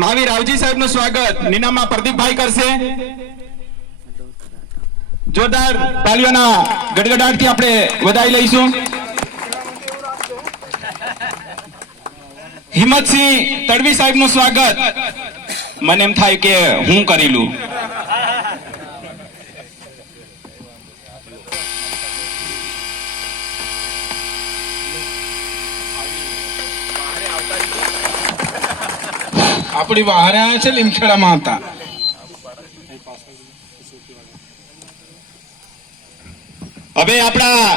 મહાવીર રાવજી સાહેબનું સ્વાગત નીનામાં પ્રદીપભાઈ કરશે। જોરદાર તાળીઓના ગડગડાટથી આપણે વધાઈ લઈશું। હિંમતસિંહ તડવી સાહેબનું સ્વાગત। મને એમ થાય કે હું કરી લઉં। આપણી બહાર આવ્યા છે લીમખેડામાં હતા। હવે આપણા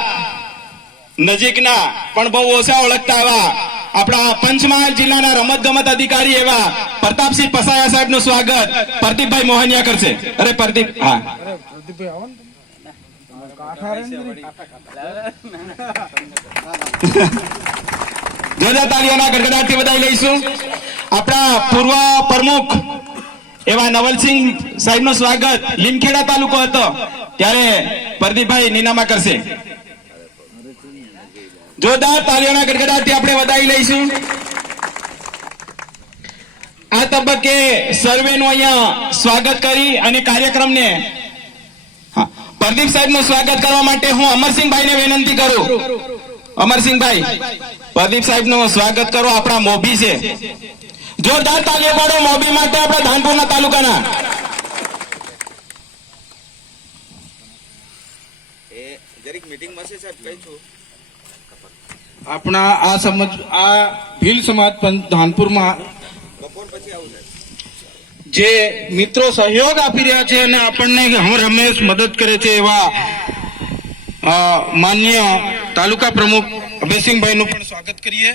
નજીકના પણ બહુ ઓછા ઓળખતા એવા આપણા પંચમહાલ જિલ્લાના રમત ગમત અધિકારી એવા પ્રતાપસિંહ પસાયા સાહેબનું સ્વાગત પ્રદીપભાઈ મોહનિયા કરશે। અરે પ્રદીપ, હા જોરદાર તાળીઓના ગડગડાટથી વધાઈ લઈશું। આપણા પૂર્વ પ્રમુખ એવા નવલસિંહ સાહેબનું સ્વાગત લીમખેડા તાલુકો હતો ત્યારે પ્રદીપભાઈ નીનામા કરશે। જોરદાર તાળીઓના ગડગડાટથી આપણે વધાઈ લઈશું। આ તબક્કે સર્વેનું અહીંયા સ્વાગત કરી અને કાર્યક્રમને પ્રદીપ સાહેબનું સ્વાગત કરવા માટે હું અમરસિંહભાઈને વિનંતી કરું। અમરસિંહભાઈ, પ્રદીપ સાહેબનું સ્વાગત કરો। આપણા મોભી છે। જોરદાર તાળીઓ પાડો મોભી માટે, આપણા ધાનપુરના તાલુકાના। આપણા આ ભીલ સમાજ ધાનપુરમાં જે મિત્રો સહયોગ આપી રહ્યા છે અને આપણને હર હંમેશ મદદ કરે છે એવા માન્ય તાલુકા પ્રમુખ અભયસિંહભાઈનું પણ સ્વાગત કરીએ।